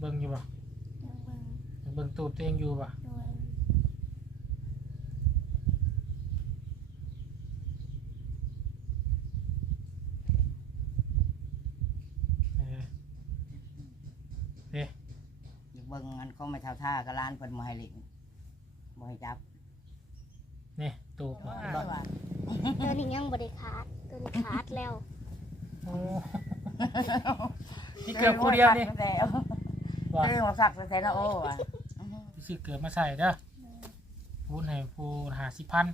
เบิ่งอยู่บ่ยังเบิ่งอยากเบิ่งตูบตัวเองอยู่บ่โดยเออเด้อยู่เบิ่งอันของมาเท่าท่าก็ร้านเพิ่นบ่ให้เลิงบ่ให้จับนี่ตูบว่าบ่ว่าตัวนี้ยังบ่ได้ขาดตัวนี้ขาดแล้ว โอ้นี่เกือบคู่เดียวนี่แต่ว่าเรื่องว่าสักแต่ละโอ้ว่ะพี่สิเกือบมาใส่เด้อพูดให้ผู้หาสิพัน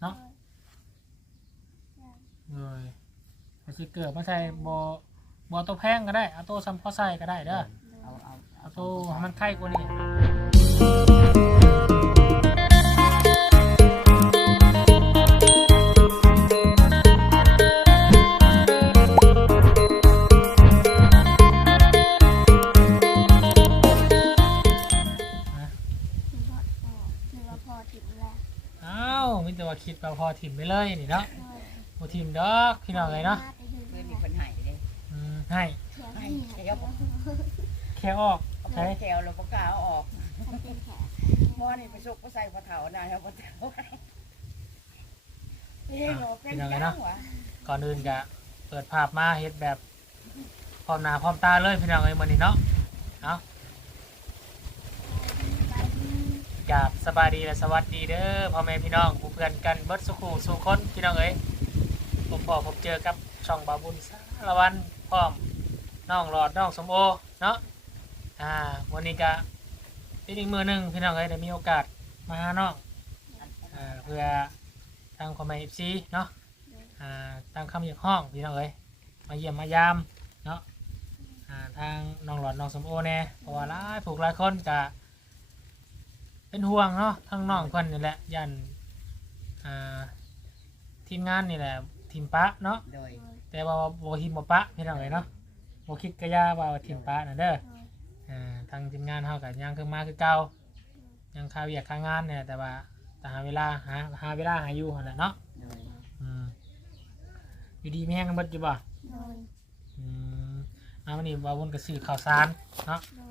เนาะเลยพี่สิเกือบมาใส่บ่บ่ตัวแพงก็ได้เอาตัวซ้ำพอใส่ก็ได้เด้อเอาเอาเอาตัวให้มันไข่กว่านี้ คิดว่าพอถิ่มไปเลยนี่เนาะโดยบ่ถิ่มดอกพี่น้องเลยเนาะไปดึงเพิ่นมีเพิ่นให้เด้อืมให้เถียงนี่ให้เดี๋ยวแค่ออกเอาใช่แถวแล้วบ่กล้าเอาออกมันเป็นแผลบ่นี่ไปสุกบ่ใส่บ่เฒ่าได้ครับบ่เฒ่าเอ้ยเนาะเป็นจังวะก่อนอื่นก็เปิดภาพมาเฮ็ดแบบพร้อมหน้าพร้อมตาเลยพี่น้องเอ้ยมื้อนี้เนาะเอา กราบสบายดีและสวัสดีเด้อพ่อแม่พี่น้องผู้เพื่อนกันเบิดสุขูสู่คนพี่น้องเอ้ยผมพอผมเจอกับช่องบาบุญสารวันพร้อมน้องหลอดน้องสมโอเนาะอ่าวันนี้ก็เป็นอีกมือหนึ่งพี่น้องเอ้ยได้มีโอกาสมาหาน้องอ่าเพื่อทางความหมาย FC เนาะอ่าตามคำเรียกห้องพี่น้องเอ้ยมาเยี่ยมมายามเนาะอ่าทางน้องหลอดน้องสมโอแน่เพราะว่าหลายผูกหลายคนกะ เป็นห่วงเนาะทั้งน้องคนนี่แหละยันอ่าทีมงานนี่แหละทีมปะเนาะโดยแต่ว่าโบทีมบ่ปะพี่น้องเอ้ยเนาะโบคิดกระยาว่าทีมปะน่ะเด้ออ่าทางทีมงานเฮากับยังคือมาคือเก่ายังคาเวียกคางานเนี่ยแต่ว่าแต่หาเวลาหาหาเวลาหาอยู่หั่นแหละเนาะโดยอืมอยู่ดีไม่แห้งกันเบิดอยู่บ่โดยอืมเอาวันนี้บาวนกับสื่อข่าวสารเนาะ โดยอ่า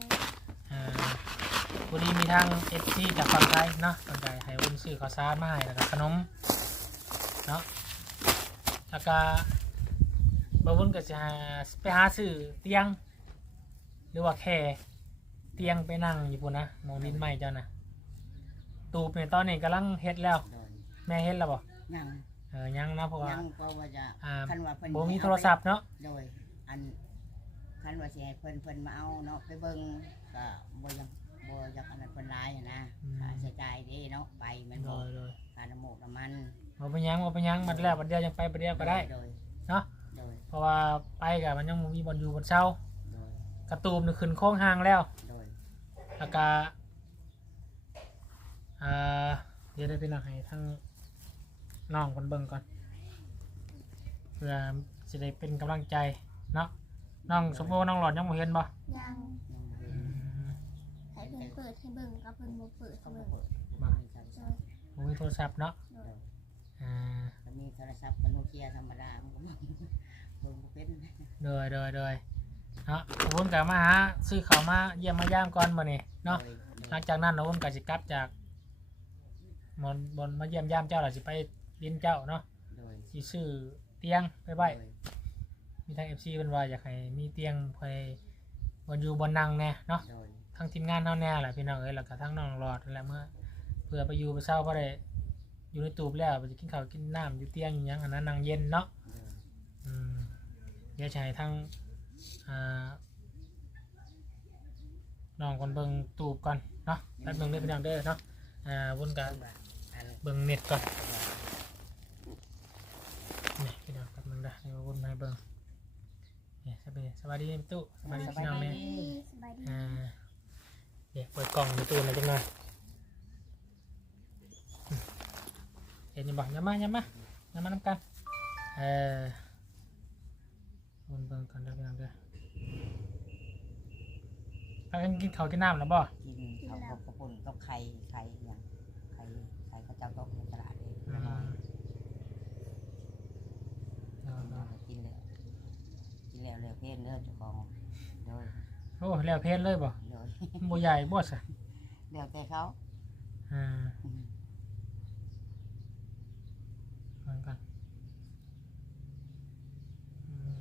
พอดีมีทางเอฟซีจากฝั่งไทยเนาะฝั่งไทยให้วนสื่อข่าวสารมาให้แล้วก็ขนมเนาะแล้วก็บาวนก็จะหาไปหาซื้อเตียง หรือว่าแค่เตียงไปนั่งอยู่ปุ่นนะหมองดินใหม่เจ้านะตูบเนี่ยตอนนี้กำลังเฮ็ดแล้วโดยแม่เฮ็ดแล้วบ่ยังเออยังนะเพราะว่ายังก็ว่าจะอ่าคันว่าเพิ่นบ่มีโทรศัพท์เนาะโดยอันคันว่าสิให้เพิ่นเพิ่นมาเอาเนาะไปเบิ่งก็บ่ยัง บ่อยากอันนั้นเพิ่นหลายหั้นนะค่าใช้จ่ายเด้เนาะใบแมันโดบ่ยโดยค่าน้ำมูกน้ำมันบ่เป็นหยังบ่เป็นหยังมันแล้วบัดเดียวยังไปบัดเดียวก็ได้ โดยเนาะ โดยเพราะว่าไปกับมันยังบ่มีบอลอยู่บนเช้าโดยกระตูมนี่ขึ้นโค้งห้างแล้วโดยแล้วก็อ่าเดี๋ยวได้ไปนั่งให้ทั้งน้องคนเบิ่งก่อนเพื่อจะได้เป็นกำลังใจเนาะน้องสมโอน้องหลอดยังบ่เห็นบ่ยังยังบ่อื เห็นมให้เพิ่นเปิดให้เบิ่งกับเพิ่นบ่เปิดเขาให้บ่เบิ่งเปิดบ่มีโทรโดศัพยท์บ่มีโทรศัพท์เนาะโดยอ่าถ้ามีโทรศัพท์ก็โนเกียธรรมดามันก็บ่เบิ่งบ่เป็นเดยเดยเดยเนาะขอบคุณกับมาหาซื้อข้าวมาเยี่ยมมาย่ามก่อนมื้อนี้เนาะ โดยหลังจากนั้นเราก็จะกลับจากบนบนมาเยี่ยมยามเจ้าเราจะไปเลี้ยนเจ้าเนาะโดยสิซื้อเตียงไปไว้โดยมีทางเอฟซีเป็นว่าอยากให้มีเตียงไปบนอยู่บนนั่งแน่เนาะโดย ทั้งทีมงานเท่าแน่แหละพี่น้องเอ้ยแล้วก็ทั้งน้องรอดนั่นแหละเมื่อเพื่อไปอยู่ไปเศร้าเพราะได้อยู่ในตูบแล้วไปจะกินข้าวกินน้ำอยู่เตียงอย่างนั้นอันนั้นนั่งเย็นเนาะโดยอืมเดี๋ยวจะให้ทั้งอ่าน้องคนเบิ่งตูบก่อนเนาะแป๊บหนึงเด้อพี่น้องเด้อเนาะอ่าวนกันอันเบิ่งเน็ตก่อนนี่พี่น้องแป๊บหนึงเด้อเดี๋ยววนมาให้เบิ่งนี่สบายดีสบายดีในตู้สบายดีพี่น้องเนี่ยสบายดี อ่า เดี๋ยวเปิดกล่องในตู้หน่อยจังหน่อยอืมเห็นอยังบอกอย่ามาอย่ามาอย่ามาน้ำกันเออวนเบิ่งก่อนเด้อพี่น้องเด้อพากันกินข้าวกินน้ำแล้วบ่กินข้าวกับกระปุ่นกับไข่ไข่อหย่างไข่ไข่เขาเจ้าตกในตลาดเองอืแล้วก็มเออเออกินแล้วกินแล้วเลยเพื่อนเลิกเจ้าของโดยอโอ้แล้วเพชรเลยบ่โดยมัน บ่ใหญ่บ่ซะเดี๋ยวแต่เขาอ่าอืมฟังกันอืม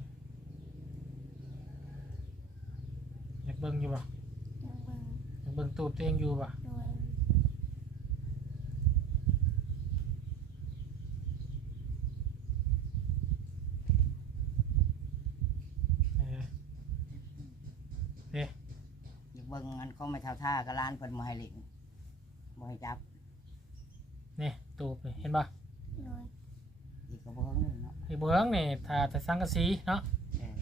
อยากเบิ่งอยู่บ่ยังเบิ่งอยากเบิ่งตูบตัวเองอยู่บ่ โดย เออเด้ อยากเบิ่งอันเขาไม่เท่าท่ากับร้านเพิ่นบ่ให้เล่นบ่ให้จับนี่ตูบนี่เห็นบ่โดยอีกก็บ่เฮิงนึงเนาะไอ้เบื้องนี่ถ้าแต่สังกะสีเนาะเออ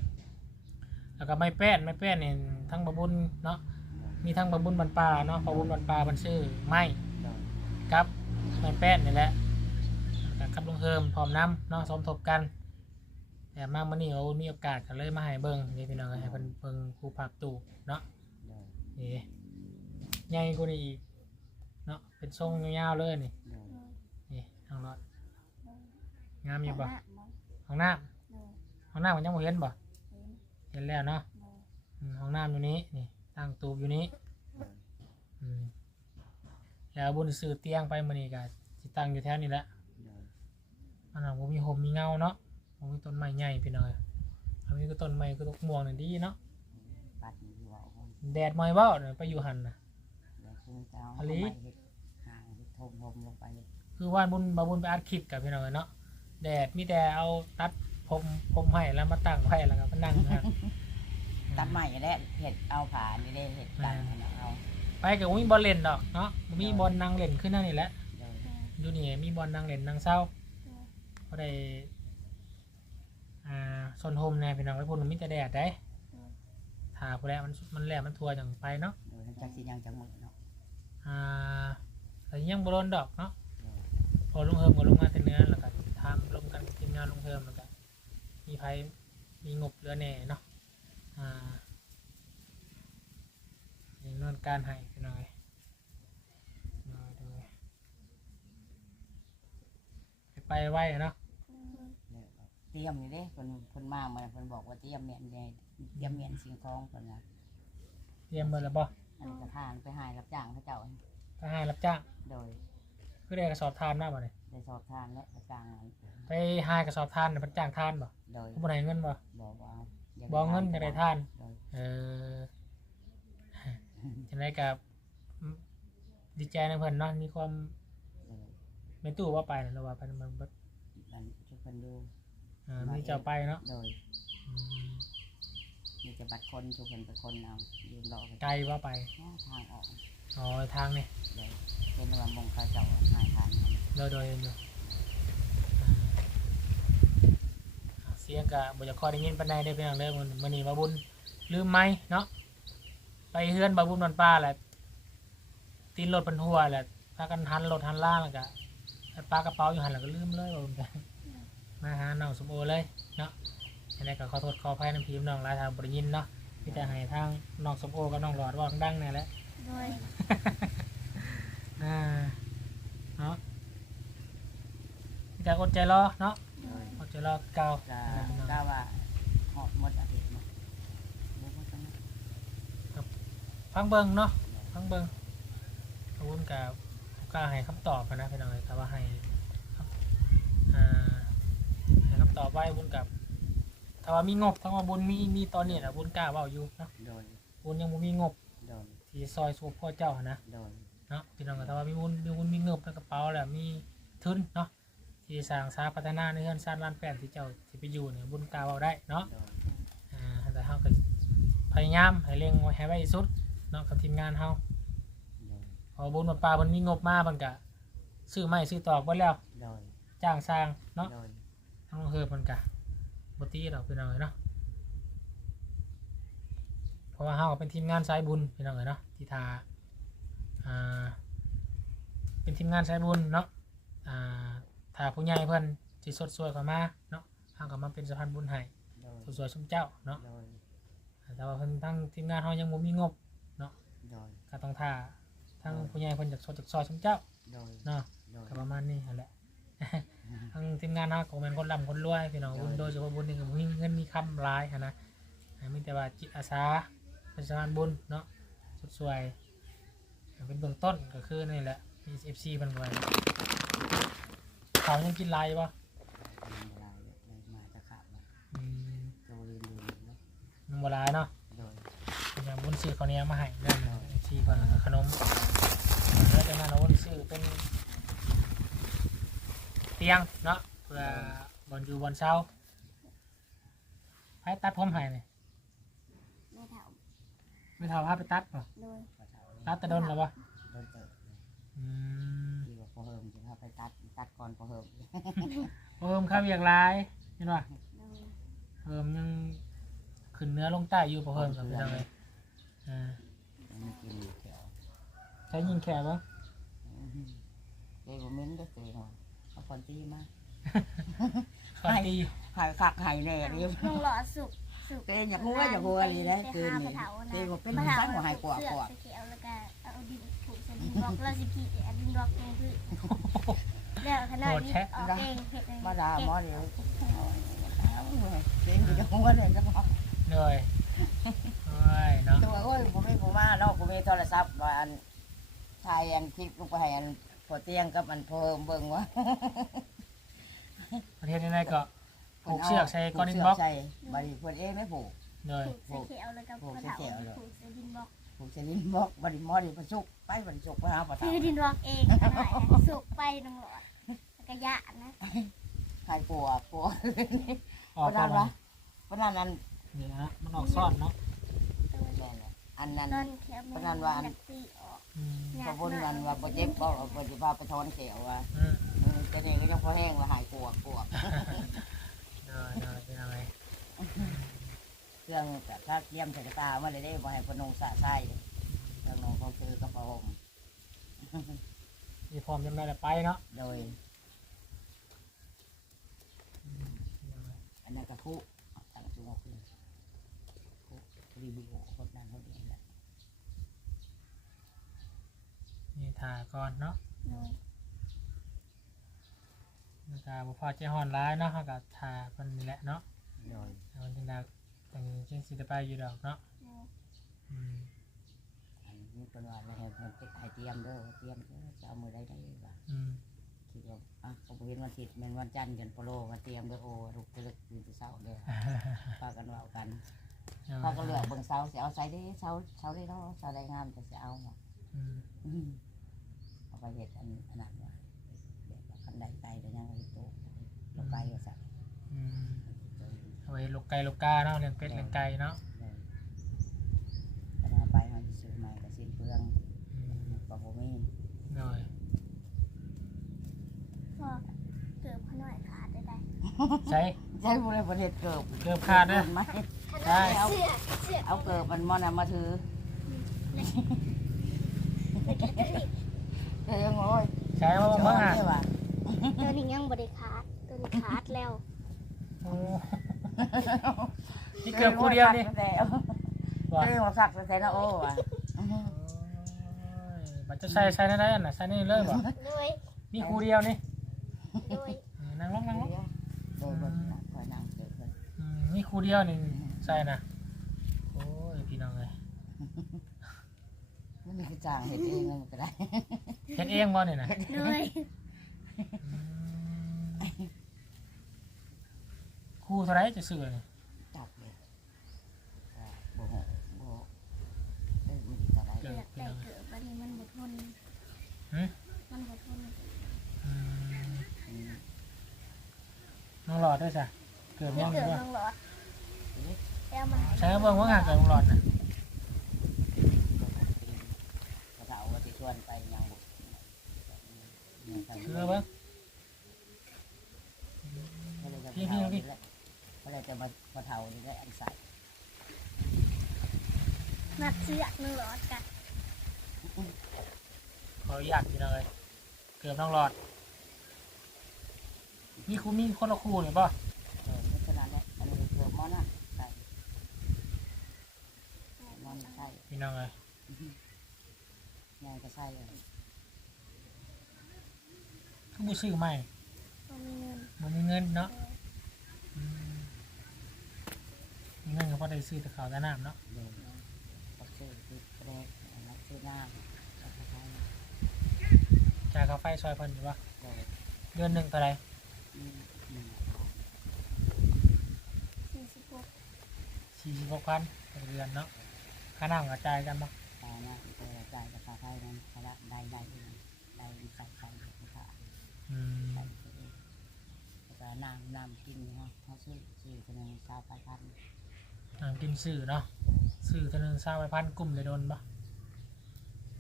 แล้วก็ไม้แป้นไม้แป้นนี่ทั้งบะบุญเนาะมีทั้งบะบุญบันปลาเนาะบะบุญบันปลาบันชื่อไม้โดยกับไม้แป้นนี่แหละแล้วกับลุงเฮิมพร้อมน้ำเนาะสมทบกัน แต่มากมื่อนี้เรามีโอกาสก็เลยมาให้เบิ่งนี่พี่น้องก็ให้เพิ่นเบิ่งผู้ภาคตูบเนาะ โดยนี่ใหญ่กว่านี้อีกเนาะเป็นทรงยาวๆเลยนี่โดยโดยนี่ทางรถโดยงามอยู่บ่หน้าบ่ห้องน้โดยำห้องน้ำมันยังบ่เห็นบ่เห็นเห็นแล้วเนาะโดยอืมห้องน้ำอยู่นี้นี่ตั้งตูบอยู่นี้โดยอืมแล้วบุญซื้อเตียงไปมื้อนี้ก็สิตั้งอยู่แถวนี้แหละ โดยมันน่ะบ่มีห่มมีเงาเนาะบ่มีต้นไม้ใหญ่พี่น้อยอันนี้ก็ต้นไม้ก็ตกม่วงนี่ดีเนาะปัดนี่อยู่เอาคน แดดมอยเว้าเนี่ยไปอยู่หั่นน่ะ เดี๋ยวคือจะเอาอลิเข้าไปเฮ็ดห่างเฮ็ดทมทมลงไปคือว่านบุญบาบุญไปอัดคลิปกับพี่น้อยเนาะแดดมีแต่เอาตัดผมผมให้แล้วมาตั้งไว้แล้วก็มานั่งหั่นตัดใหม่แล้วเฮ็ดเอาผ่านี่ได้เฮ็ดตั้งให้เอาไปก็บ่มีบอลเล่นดอกเนาะบ่มีบอลนั่งเล่นขึ้นนั่นนี่แหละโดยโดยอยู่นี่มีบอลนั่งเล่นนั่งเศร้าโดยก็ได้อ่าโซนโฮมแน่พี่น้องไว้พุ่นมีแต่แดดได้โดยถ้าพุ่นแหละมันมันแหละมันทัวจังไปเนาะโดยจักสิยังจังหมดเนาะอ่าแต่ยังบ่โดนดอกเนาะโดยพอลุงเฮิมก็ลงมาแต่เนื้อแล้วก็ทำลงกันกับทีมงานลุงเฮิมแล้วก็มีไผมีงบเหลือแน่เนาะอ่ามีนวนการให้พี่น้องเอ้ยน้อยดูไปไปไว้เนาะแล้วก็ เตรียมนี่เด้เพิ่นเพิ่นมามาเพิ่นบอกว่าเตรียมเมียนใหญ่เตรียมเมียนสิ่งของเพิ่นน่ะเตรียมมือแล้วบ่อันนี้ก็ทานไปหายรับจ้างเขาเจ้าทหารรับจ้างโดยคือได้กระสอบทานมาบ่เนี่ยได้สอบทานและรับจ้างนั้นไปหากระสอบทานเนี่ยมันจ้างทานบ่โดยเขาบ่ได้เงินบ่บอกว่าอยากบ่เงินอยากได้ทาน โดยเออจังไดกับดีใจนะเพิ่นเนาะมีความโดยไม่ตู้ว่าไปนะเราว่าไปมันบ่มันช่วยเพิ่นดูเออมีเจ้าไปเนาะโดยอืมมีจะบัตรคนช่วยเพิ่นเป็นคนเอายืนรอกันไกลว่าไปทางออกอ๋อทางนี่โดยเป็นว่ามงเขาเจ้าหายทานกันโดยโดยอยู่อ่าเสียงกะบ่อยากคอยได้ยินปานใดเด้อพี่น้องเด้อมื้อมื้อนี้บาบุญลืมไหมเนาะไปเฮือนบาบุญนอนป้าแหละตีนรถเพิ่นหัวแหละพากันหันรถหันล่างแล้วก็ไปปากระเป๋าอยู่หันแล้วก็ลืมเลยบาบุญกัน มาหาน้องสมโอเลยเนาะอันนี้ก็ขอโทษขออภัยน้ำพีมน้องหลายทางบ่ได้ยินเนาะมีแต่ให้ทางน้องสมโอกับน้องหลอดเว่าดังๆนี่แหละ โดยอ่าเนาะมีแต่อดใจรอเนาะโดยอดใจรอเก่าก็ก็ว่าหอดหมดอาทิตย์เนาะบ่ว่าจังนั้นฟังเบิงเนาะฟังเบิงขอบคุณกับก็ให้คำตอบมานะพี่น้องแต่ว่าให้ครับอ่าให้คำ ตอบไว้บุญกับถ้าว่ามีงบถ้าว่าบุญมีมีตอนนี้นะบุญกล้าเว่าอยู่เนาะโดยบุญยังบ่มีงบโดยที่ซอยสูบพ่อเจ้าหั้นนะโดยเนาะพี่น้องก็ถ้าว่ามีบุญมีบุญมีเงิบในกระเป๋าแหละมีทุนเนาะที่สร้างสาพัฒนาในเรือนสร้างร้านแป้นที่เจ้าที่ไปอยู่เนี่ยบุญกล้าเว้าได้เนาะโดยอ่าแต่เฮาก็พยายามให้เร่งไว้ให้ไว้ที่สุดเนาะกับทีมงานเฮาโดยพอบุญมาปลามันมีงบมามันก็ซื้อไม้ซื้อตอกเบิดแล้วโดยจ้างสร้างเนาะโดย ทั้งเฮือมันก็บ่ตีดอกพี่น้องเอ้ยเนาะเพราะว่าเฮาก็เป็นทีมงานสายบุญพี่น้องเอ้ยเนาะที่ทาอ่าเป็นทีมงานสายบุญเนาะอ่าถ้าผู้ใหญ่เพิ่นสิสดสวยเข้ามาเนาะเฮาก็มาเป็นสะพานบุญให้โดยสดสวยชมเจ้าเนาะโดยแต่ว่าเพิ่นทั้งทีมงานเฮายังบ่มีงบโดยก็ต้องท่าทั้งผู้ใหญ่เพิ่นจากสดจากซอยชมเจ้าโดยเนาะโดยก็ประมาณนี้นั่นแหละ ทั้งทีมงานเฮาก็เป็นคนร่ำคนรวยพี่น้องบุญโดยเฉพาะบุญนี่ก็บ่มีเงินมีคำหลายหั้นนะอ่ามีแต่ว่าจิตอาสาเป็นสะพานบุญเนาะสุดสวยเป็นเบื้องต้นก็คือนี่แหละมีเอฟซีมันไว้เขายังกินลายปะมันเวลาเลยมาจะขาดมาอืมโจลินดูเนาะยังบ่ลายเนาะ โดยอย่างบุญซื้อเขาวเหนี้มาให้เรื่องเอฟซีก่อนแล้วก็ขนมแล้วจากนั้นเราบุญซื้อเป็น เตียงเนาะเพื่อบอลอยู่บอลเช้าให้ตัดผมให้เลยไม่เท่าไม่เท่าพาไปตัดป่ะโดยกระเช้าตัดแต่โดนแล้วปะโดนเติบเลยอืมที่ว่าพอเฮิมจะพาไปตัดตัดก่อนพอเฮิมเพิ่มข้าวเวียกลายเห็นป่ะโดยเพิ่มยังขึ้นเนื้อลงใต้อยู่พอเพิ่มกับพี่น้องเลยอ่ามันกินอยู่แถวใช้ยิงแขกบ้างเจ๊บ่เม้นได้เจ๊หัว เอาคนตีมาก่อนตีหายคักหายแน่นี่น้องหล่อสุกสุกเจ๊อยากรู้ว่าอยากรู้อะไรนะคืนนี้เจ๊บอกเป็นมาชั้ถานหัวหายกว่าเสื้กว่าเขียวแล้วก็เอาดินผูกใส่ดินบล็อกแล้วสิพี่เอาดินบล็อกลงพื้นแล้วขนาดนี้ออกเองเห็ดเองมาด่าหมอเดียวเจ๊อยู่จะหัวเลยจะบอกเหนื่อยโอ้ยเนาะ ตัวโอ้ยผมไม่ผมมาเนาะผมมีโทรศัพท์ว่าอันถ่ายอันคลิปลงไปให้อัน พอเตียงกับอันเพิ่มเบิ่งว่าประเทศนี้ก็ผูกเชือกใช้ก้อนดินบล็อกใช่บริเพิ่นเอ้ไม่ผูกเหนื่อยผูกใส่เขียวแล้วก็มาถาผูกใส่ดินบล็อกผูกเสลินบอกบริมอดีประชุกไปบริชุกไปหาปะคืเทาอดินบล็อกเองขนาดสุกไปน้องหลอดแล้วก็ยะนะใครกลัวกลัวออกเพก่อราะนนั้นวะเพราะนั้นอันนี่นะมันออกซ่อนเนาะแม่นน่ะอันนั้นนอนแค่มันดักตีออ กอืมพระบุญนั้นว่าบ่เจ็บบ่บ่สิพาไปถอนเขียวว่าอืมเออแต่นี่ก็ยังพอแห้งว่าหายกลัวกลัวเหนื่อยเหนื่อยเป็นอะไรเครื่องแต่ถ้าเยี่ยมใส่กระตามาเลยได้บ่ให้พนงสะไส้เครื่องนองเขาซื้อกระเป๋าห่มมีพร้อมยังไงละไปเนาะโดย อืมเหนื่อยอันนั้นก็คุตั้งจุงออกขึ้นคุรีวิวคนนั้นเขาเองแหละ นี่ถ่ายก่อนเนาะโดยนี่ก็บ่พอใจฮ้อนร้ายเนาะเฮาก็ถ่ายเพิ่นนี่แหละเนาะโดยเอาจังได๋จังจังสิได้ไปอยู่ดอกเนาะโดยอืมอันนี้เป็นว่าเราให้มันติดให้เตรียมเด้อเตรียมเด้อจะเอามือได้ได้ว่าอืมคิดว่าอะเขาบ่เห็นวันอาทิตย์แมันวันจันทร์กันโปโลมาเตรียมเด้อโอ้ลูกกระลึกอยู่ที่เสาเด้อพากันเว่ากันพากันเลือกเบิ่งเสาสิเอาใส่ได้เสาเสาได้เนาะเสาได้งามจะสิเอาเนาะอืม อืม เอาไปเฮ็ดอันอันนั้นว่าแบบว่าคันใดไกลได้ยังไงโตเราไกลว่าสักอืมเอาไว้ลูกไก่ลูกกาเนาะเลี้ยงเป็ดเลี้ยงไก่เนาะเลยแต่ถ้าไปเฮาสิซื้อใหม่ก็สิ้นเปลืองอืมก็บ่มีหน่อยพ่อเกือบขน่อยขาดได้ได้ใช้ ใช้บ่ได้บ่เฮ็ดเกิบเกือบขาดเด้อไหมใช่เอาเสื้อเสื้อเอาเกิบมันมอน่ะมาถือ เอ้ยโอ้ยใช้มาบ้างอะว่าตัวนี้ยังบริขาดตัวนี้ขาดแล้วโอ้นี่เกือบคู่เดียวนี่แล้วว่ะเอ้ยว่าสักแต่นะโอ้ว่ะโอ้ยมันจะใส่ใส่ได้ได้อันน่ะใส่นี่เลยบ่โดยนี่คู่เดียวนี่โดยเออนั่งลงนั่งลงโดยบ่น่ะคอยนั่งเกิดเพิ่นอืมนี่คู่เดียวนี่ใส่นะโอ้ยพี่น้องเลยมันมีกระจ่างเฮ็ดเองมันก็ได้ เฮ็ดเองบ่เนี่ยนะโดยอืมคู่เท่าไหรจะซื้อนี่จับเลยว่าบ่ฮู้บ่เอ้ยมันสิเท่าไหร่เลือกได้เกิดวันนี้มันบดทนหืมมันบดทนอืมอืมน้องหลอดด้วยจ้ะเกิดไม่ยังเกิดด้วยน้องหลอดแล้วมาใช้เบิ่งว่าห่างกับน้องหลอดนะกระเถาว่าสิชวนไปยังบุก เชื่อเบิ่งพี่พี่พี่ก็เลยจะมามาเถานี่ได้อันใส่นัดเสื้อน้องหลอดกันขออนุญาตพี่น้องเลยเกิดน้องหลอดมีคู่มีคนละคู่เนี่ยป่ะเออเพราะฉะนั้นเนี่ยอันนี้เกือบมอนะใส่มอนใส่พี่น้องเลยงานก็ใส่เลย คือบูซื้อใหม่ต้องมีเงินบ่มีเงินเนาะอืมมีเงินก็พอได้ซื้อแต่ข้าวแต่น้ำเนาะเลยซื้อติดแรกรับซื้อน้ำแล้วก็ใช้จ่ายค่าไฟซอยเพิ่นอยู่บ่โดยเดือนหนึงเท่าไหร่นี่นี่สี่สิบหก46,000ต่อเดือนเนาะค่าน้ำก็จ่ายกันบ่ตายนะตัวจ่ายกับค่าไฟนั้นค่าละได้ได้เองได้ใส่ใส่ค่าอืมใส่เอง แล้วก็น้ำน้ำกินเนาะเขาซื้อซื้อคนหนึ่งสามพันอ่ากินซื้อเนาะซื้อเท่านึง20,000กลุ่มเลยโดนบ่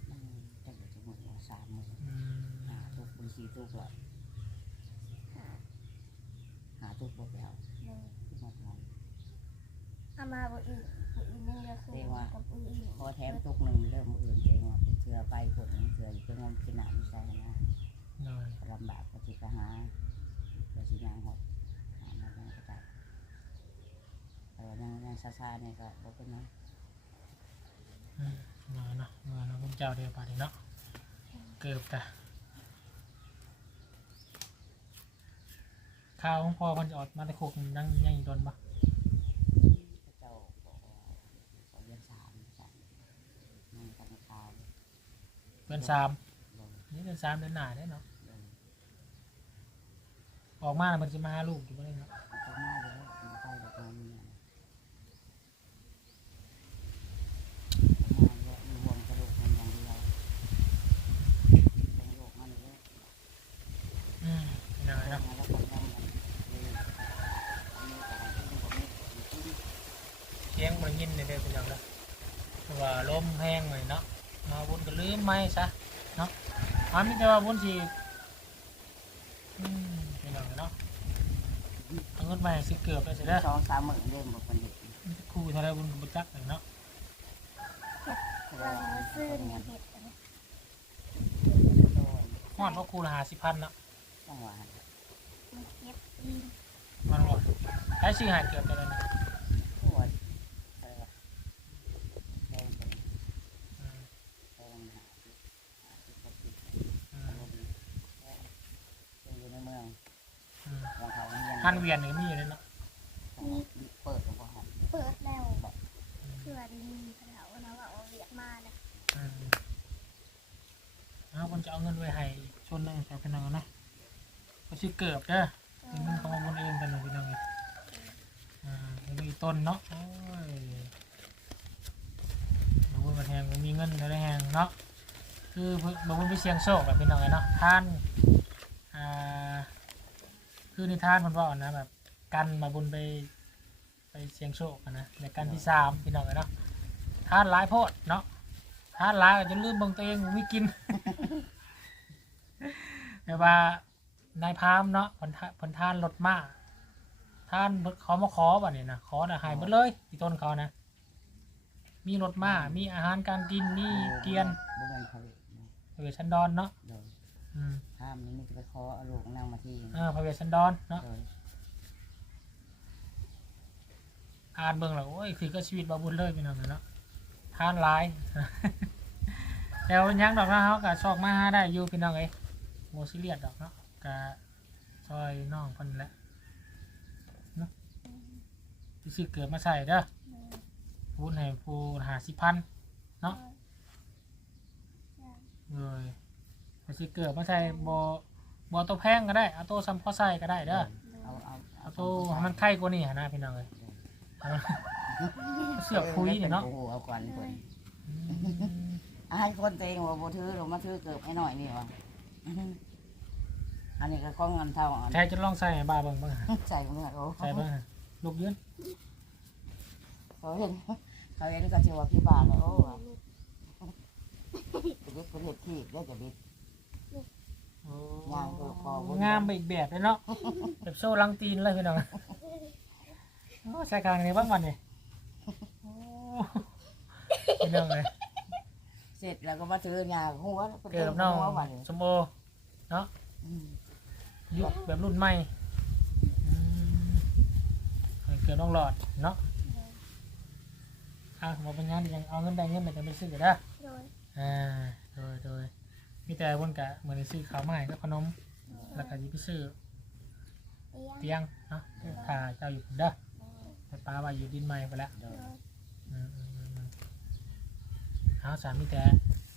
มันจะอยู่ที่หมดสามหมื่นอืมหาตุกบนสี่ตุกหรอหาตุกบดแล้วเลยที่หมดแล้วเอามาบ่อื่นบ่อื่นยังเหลือคือกับอื่นพอแถมตุกหนึ่งเริ่มอื่นเองว่าเป็นเชือไปผลเชือเพื่องมกินน้ำใส่นะ หน่อยลำบากก็ที่ก็หาเพื่อสิยางหดหามายังกระจายแต่ว่ายังยังซาซาเนี่ยก็บอกเป็นนะอืมหน่อยเนาะเงินเนาะคุณเจ้าเดียวปาดนี้เนาะเกือบกะข้าวของพ่อเพิ่นจะออกมาแต่โคกนั่งยังอีกโดนบ่เจ้าบอกว่าขอเรียนสามสามนั่งกันข่าวเดือนสามลง นี่เดือนสามเดือนหน้าได้เนาะออกมาแล้วมันจะมาหาลูกอยู่บ่ได้เนาะ ก็มาเลยมาไปแบบนั้นเนี่ยมาเยอะมีวงกระดูกมันอย่างเดียวเป็นโรคมันเยอะ อืมหน่อย แล้ว เนาะ ก็ยังมันมีมีการที่ผมมีที่ เสียงบ่ได้ยินเลยเด้อคุณยังเด้อเพราะว่าลมแห้งเลยเนาะมาบุญก็ลืมไม้ซะเนาะอามีแต่ ว่าบุญสิอืมเป็นหยังเนาะเอาเงินมาให้สิเกือบได้สิเด้อสองสามหมื่นเริ่มบอกเป็นเด็กครูเท่าไรบุญกับบุจักเลยเนาะเราจะมาซื้อเนี่ยเห็ดอันนี้ฮอดว่าครูละหาสิพันเนาะจังหวะมันเก็บอินมันหมดใช้ชื่อหายเกือบไปแล้วนี่ปวดอะไรวะแดงเป็น อืม แดงหาหาที่ปกติ อื อาม รมณ์อยู่ในเมือง อืม เราเขาเรียน ฮันเวียนนี่ก็มีอยู่เลยเนาะเปิดกับพ่อหันเปิดแล้วเพื่อดีมีเขาเราเอาเรียกมานะอืมเอาคนจะเอาเงินไว้ให้ชนหนึงแต่เป็นนังนะก็ชื่อเกือบเด้อเป็นเงินของมันเองกันหนึ่งเป็นนังอ่าแล้วมีต้นเนาะโอ้ยบางคนมันแหงบ่มีเงินเท่าไรแหงเนาะคือบางคนไปเสี่ยงโชคแบบเป็นนังไงเนาะท่าน คือนิทานมันว่านะแบบกันมาบุญไปไปเสียงโชคอะนะในกันที่สามพี่น้องเอ้ยเนาะทานหลายโพดเนาะทานหลายก็จะลืมเบางตัวเองบ่มีกิน แต่ว่านายพรามเนาะผลทานผลทานรถมาท่านเพิ่นเขามาขอบ่เนี่ยนะขอนะหายหมดเลยที่ต้นเขานะ มีรถมามีอาหารการกินมีเกียนบุญเงินเขาเลยเออชันดอนเนาะ โดย อืม ห้ามนี้ไม่จะไปขอเอาลูกนั่งมาที่เออพระเวสชันดอนเนาะโดยอ่านเบิ่งแล้วโอ้ยคือก็ชีวิตบาบุญเลยพี่น้องเนาะทานหลายแล้วยังดอกนะเขาก็ชอกมาหาได้อยู่พี่น้องเอ้ยโมซิเลียดดอกเนาะกะซอยน้องเพิ่นแหละเนาะที่ซื้อเกิดมาใส่เด้อพูดให้ผู้หาสิพันเนาะเลย ไปซื้อเกิดมาใส่บ่บ่ตัวแพงก็ได้เอาตัวซ้ำพอใส่ก็ได้เด้อเอาเอาเอาตัวให้มันไข่กว่านี้หั่นนะพี่น้องเอ้ยเอาเสือกคุยเนี่ยเนาะโอ้โหเอาก่อนคนอืมให้คนตัวเองว่าโบถือหรือมาถือเกิบให้หน่อยนี่วะอันนี้ก็กล้องเงินเท่าอันแท้จะลองใส่ให้บ้าเบิ่งบ้างหะใส่เมื่อโอ้ใส่เบิ่งหะลูกยืนเขาเห็นเขาเห็นก็เชื่อว่าพี่บาเลยโอ้จะบิดคนเห็ดที่ได้จะบิด งามตัวคอบ่งามไปอีกแบบเลยเนาะ แบบโซ่ลังตีนเลยพี่น้องโอ้ใส่กลางนี้บ้างวันนี่โอ้พี่น้องเลยเสร็จแล้วก็มาถือยาหัวเกิดกับน้องหัววันสมโออืมยุคแบบรุ่นใหม่อืมเกิดน้องหลอดเนาะอะมาเป็นงานยังเอาเงินได้เงินไปจะไปซื้อก็ได้โดย อ่าโดยโดย มีแต่วนกะเหมือนซื้อข้าวใหม่กับขนมแล้วก็ยิไปซื้อเตียงเนาะถ้าเจ้าอยู่พุ่นเด้อไปป้าว่าอยู่ดินใหม่ไปแล้วอืมอืมมอืมเอาสามีแต่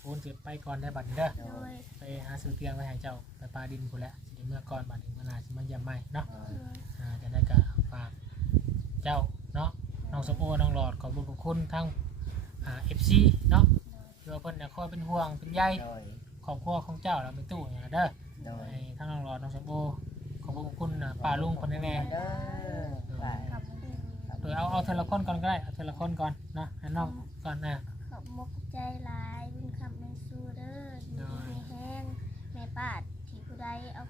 ปูนสิไปก่อนได้บัดนี้เด้อ โดยไปหาซื้อเตียงไว้ให้เจ้าไปปลาดินพุ่นแหละสิได้เมื่อก่อนบัดนี้เมื่อหนาสิมาเยี่ยมใหม่เนาะอ่าจะได้ก็ฝากเจ้าเนาะน้องสมโอน้องหลอดขอบคุณขอบคุณทั้งอ่า FC เนาะที่ว่าเพิ่นน่ะคอยเป็นห่วงเป็นใยโดย ครอบครัวของเจ้าแล้วเป็นตู้อย่างนั้นเด้อโดยให้ทั้งน้องหลอดน้องสมโอขอบคุณขอบคุณน่ะป้าลุงคนแน่เด้อไปขอบคุณๆโดยเอาเอาเทละคนก่อนก็ได้เอาเทละคนก่อนเนาะให้น้องก่อนนะขอบมกใจหลายบุญคำเป็นสู้เด้ออยู่ดีมีแห้งแม่ป้าที่ผู้ใดเอา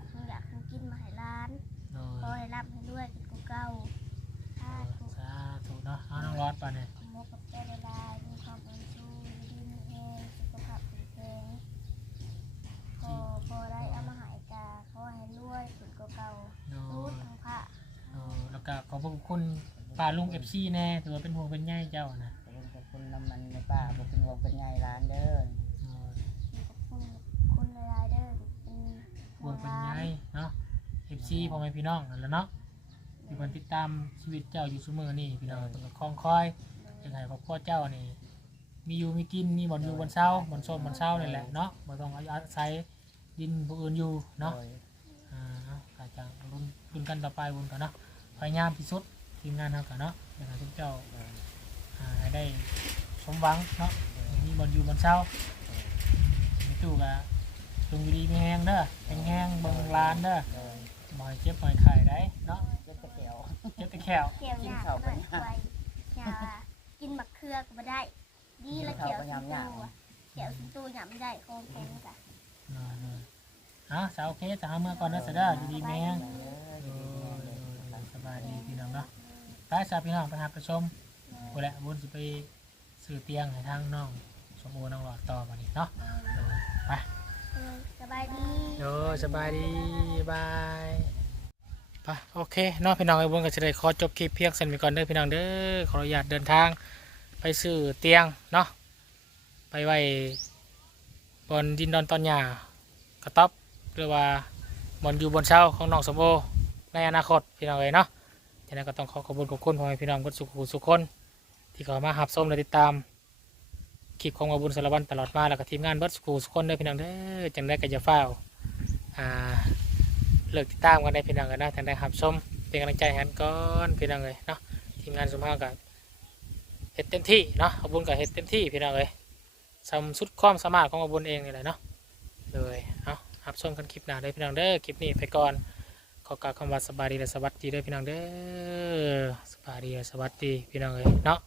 คุณขอบคุณป้าลุง FC แน่ถือว่าเป็นห่วงเป็นใยเจ้านะขอบคุณขอบคุณน้ำมันในป้าขอบคุณวงเป็นไงร้านเด้อโดยขอบคุณคุณหลายๆเด้อเป็นบวเป็นไงเนาะเอฟซีพ่อแม่พี่น้องนั่นแหละเนาะที่มันติดตามชีวิตเจ้าอยู่เสมอนี่พี่น้องต้องคล้องคอยยังไงครอบครัวเจ้านี่มีอยู่มีกินมีบ่อนอยู่บนเช้าบนส้มบนเช้านี่แหละเนาะบ่ต้องอาศัยดินผู้อื่นอยู่เนาะ โดย อ่าเอาอาจจะรุ่นรุ่นกันต่อไปบุญกันเนาะพยายามที่สุด ทีมงานเฮากันเนาะอยากให้ทุกเจ้าโดยอ่าให้ได้สมหวังเนาะมีบ่อนอยู่บนเช้ามีตู้กะลงดีๆมีแห้งเด้อแห้งๆเบิ่งร้านเด้อโดยหมอยเจ็บหมอยไข่ได้เนาะเจ็บตะเกียวเจ็บตะแขวเกี่ยวหยาบหน่อยไว้อย่ากินมะเขือก็บ่ได้ ดีละเกี่ยวสิงตูอะเกี่ยวสิงตูหยาบไม่ได้โคงแข็งจ้ะเนาะเนาะอะสาวโอเคจะหาเมื่อก่อนนะสะเด้ออยู่ดีแม่งเด้อโดดียๆโดเด้อยสบายดีพี่น้องเนาะ ไปสาวพี่น้องไปหาประชมกูแหละบุญสิไปซื้อเตียงให้ทางน้องสมโอน้องหลอดต่อมานี่เนาะโดยไปเออสบายดีโดยสบายดีบายไปโอเคเนาะพี่น้องไอ้บุญก็จะได้ขอจบคลิปเพียงเส้นไปก่อนเด้อพี่น้องเด้อขออนุญาตเดินทาง ไปซื้อเตียงเนาะไปไว้บนดินดอนตอนหญ้ากระต๊อบหรือว่าบนอยู่บนเช้าของน้องสมโอในอนาคตพี่น้องเอ้ยเนาะ ฉะนั้นก็ต้องขอขอบคุณขอบคุณพ่อแม่พี่น้องทุกสุขสุขคน ที่เขามาหับส้มและติดตามคลิปของอาบุญสารวันตลอดมาแล้วก็ทีมงานเบิร์ดสุขสุขคนเด้อพี่น้องเด้อจังได้ก็จะเฝ้าอ่าเลิกติดตามกันได้พี่น้องกันนะจังได้หับส้มเป็นกำลังใจให้กันก่อนพี่น้องเลยเนาะทีมงานสมภากับเฮ็ดเต็มที่เนาะอาบุญกับเฮ็ดเต็มที่พี่น้องเลยสำสุดความสามารถของอาบุญเองนี่แหละเนาะเลยเอาหับส้มกันคลิปหน้าเลยพี่น้องเด้อคลิปนี้ไปก่อน ขอกล่าวคำว่าสบายดีและสวัสดีด้อพี่น้องเด้อสบายดีและสวัสดีพี่น้องเอ้ยเนาะ